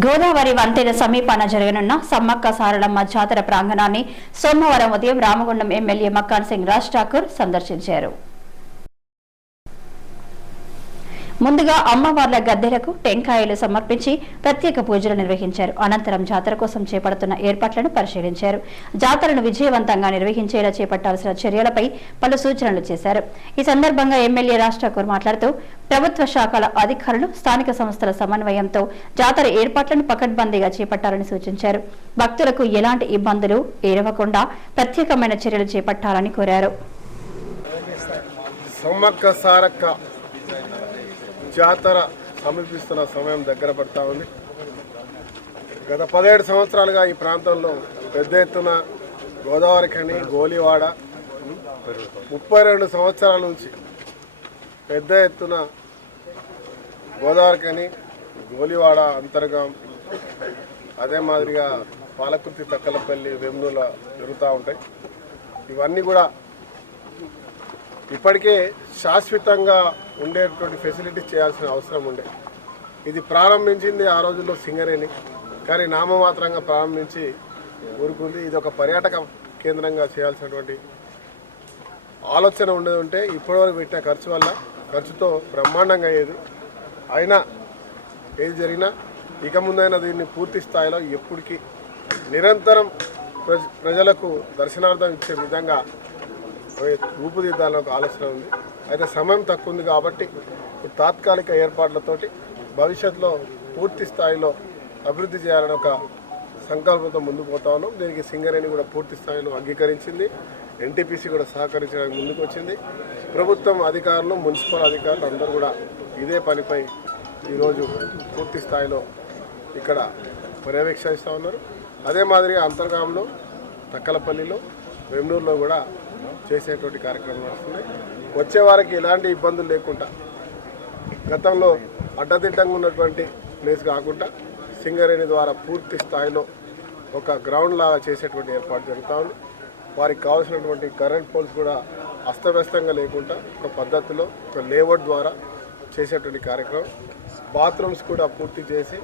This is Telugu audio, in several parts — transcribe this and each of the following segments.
గోదావరి వంతెన సమీపాన జరగనున్న సమ్మక్క సారలమ్మ జాతర ప్రాంగణాన్ని సోమవారం ఉదయం రామగుండం ఎమ్మెల్యే మక్కాన్ సింగ్ రాజ్ ఠాకూర్ సందర్శించారు. ముందుగా అమ్మవార్ల గద్దెలకు టెంకాయలు సమర్పించి ప్రత్యేక పూజలు నిర్వహించారు. అనంతరం జాతర కోసం చేపడుతున్న ఏర్పాట్లను పరిశీలించారు. జాతరను విజయవంతంగా నిర్వహించేలా చేపట్టాల్సిన చర్యలపై పలు సూచనలు చేశారు. ఈ సందర్భంగా ఎమ్మెల్యే రాజ్ ఠాకూర్ మాట్లాడుతూ ప్రభుత్వ శాఖల అధికారులు స్థానిక సంస్థల సమన్వయంతో జాతర ఏర్పాట్లను పకడ్బందీగా చేపట్టాలని సూచించారు. భక్తులకు ఎలాంటి ఇబ్బందులు ఏరవకుండా ప్రత్యేకమైన చర్యలు చేపట్టాలని కోరారు. సమ్మక్క సారక్క జాతర సమీపిస్తున్న సమయం దగ్గర పడతా ఉంది. గత పదిహేడు సంవత్సరాలుగా ఈ ప్రాంతంలో పెద్ద ఎత్తున గోదావరిఖని గోలివాడ ముప్పై రెండు సంవత్సరాల నుంచి పెద్ద ఎత్తున గోదావరిఖని గోలివాడ అంతర్గం అదే మాదిరిగా పాలకుర్తి తక్కలపల్లి వెమ్నుల జరుగుతూ ఉంటాయి. ఇవన్నీ కూడా ఇప్పటికే శాశ్వతంగా ఉండేటువంటి ఫెసిలిటీస్ చేయాల్సిన అవసరం ఉండే. ఇది ప్రారంభించింది ఆ రోజుల్లో సింగరేణి కానీ నామమాత్రంగా ప్రారంభించి ఊరుకుంది. ఇది ఒక పర్యాటక కేంద్రంగా చేయాల్సినటువంటి ఆలోచన ఉండేది ఉంటే ఇప్పటివరకు పెట్టిన ఖర్చు వల్ల ఖర్చుతో బ్రహ్మాండంగా అయ్యేది. అయినా ఏది జరిగినా ఇక ముందైనా దీన్ని పూర్తి స్థాయిలో ఎప్పటికీ నిరంతరం ప్రజ ప్రజలకు దర్శనార్థం ఇచ్చే విధంగా రూపుదిద్దాలని ఒక ఆలోచన ఉంది. అయితే సమయం తక్కువ ఉంది కాబట్టి తాత్కాలిక ఏర్పాట్లతోటి భవిష్యత్తులో పూర్తి స్థాయిలో అభివృద్ధి చేయాలని ఒక సంకల్పంతో ముందుకు పోతా ఉన్నాం. దీనికి సింగరేణి కూడా పూర్తి స్థాయిలో అంగీకరించింది. ఎన్టీపీసీ కూడా సహకరించడానికి ముందుకు వచ్చింది. ప్రభుత్వం అధికారులు మున్సిపల్ అధికారులు అందరూ కూడా ఇదే పనిపై ఈరోజు పూర్తి స్థాయిలో ఇక్కడ పర్యవేక్షిస్తూ ఉన్నారు. అదే మాదిరిగా అంతర్గామంలో తక్కలపల్లిలో వెమ్నూరులో కూడా చేసేటువంటి కార్యక్రమం వస్తున్నాయి. వచ్చే వారికి ఎలాంటి ఇబ్బందులు లేకుండా గతంలో అడ్డదిడ్డంగా ఉన్నటువంటి ప్లేస్ కాకుండా సింగరేణి ద్వారా పూర్తి స్థాయిలో ఒక గ్రౌండ్ లాగా చేసేటువంటి ఏర్పాటు జరుగుతూ ఉంది. వారికి కావాల్సినటువంటి కరెంట్ పోల్స్ కూడా అస్తవ్యస్తంగా లేకుండా ఒక పద్ధతిలో ఒక లేఅవుట్ ద్వారా చేసేటువంటి కార్యక్రమం. బాత్రూమ్స్ కూడా పూర్తి చేసి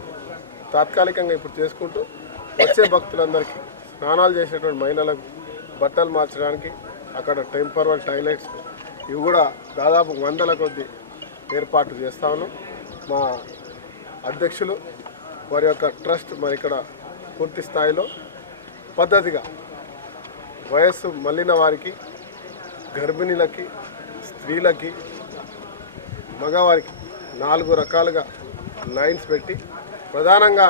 తాత్కాలికంగా ఇప్పుడు చేసుకుంటూ వచ్చే భక్తులందరికీ స్నానాలు చేసేటువంటి మహిళలకు బట్టలు మార్చడానికి అక్కడ టెంపరవల్ టాయిలెట్స్ ఇవి కూడా దాదాపు వందల కొద్ది ఏర్పాటు చేస్తా ఉన్నాం. మా అధ్యక్షులు వారి యొక్క ట్రస్ట్ మరి ఇక్కడ పూర్తి స్థాయిలో పద్ధతిగా వయస్సు మళ్ళిన వారికి గర్భిణీలకి స్త్రీలకి మగవారికి నాలుగు రకాలుగా లైన్స్ పెట్టి ప్రధానంగా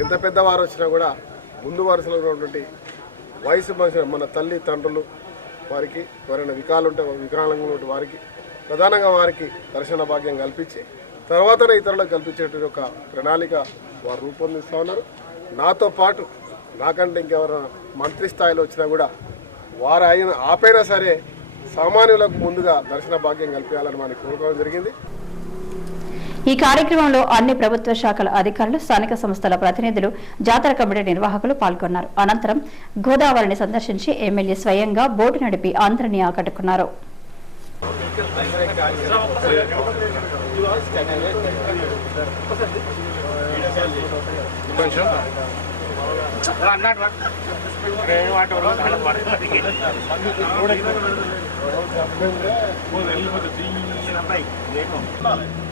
ఎంత పెద్దవారు వచ్చినా కూడా ముందు వరుసలో ఉన్నటువంటి వయసు మనుషులు మన తల్లి తండ్రులు వారికి ఎవరైనా వికాలు ఉంటే వికలాంగంగా ఉంటే వారికి ప్రధానంగా వారికి దర్శన భాగ్యం కల్పించి తర్వాతనే ఇతరులకు కల్పించేటువంటి ఒక ప్రణాళిక వారు రూపొందిస్తూ ఉన్నారు. నాతో పాటు నాకంటే ఇంకెవరైనా మంత్రి స్థాయిలో వచ్చినా కూడా వారు అయిన ఆపైనా సరే సామాన్యులకు ముందుగా దర్శన భాగ్యం కల్పించాలని మనకి కోరుకోవడం జరిగింది. ఈ కార్యక్రమంలో అన్ని ప్రభుత్వ శాఖల అధికారులు స్థానిక సంస్థల ప్రతినిధులు జాతర కమిటీ నిర్వాహకులు పాల్గొన్నారు. అనంతరం గోదావరిని సందర్శించి ఎమ్మెల్యే స్వయంగా బోటు నడిపి అందరినీ ఆకట్టుకున్నారు. కోపాలని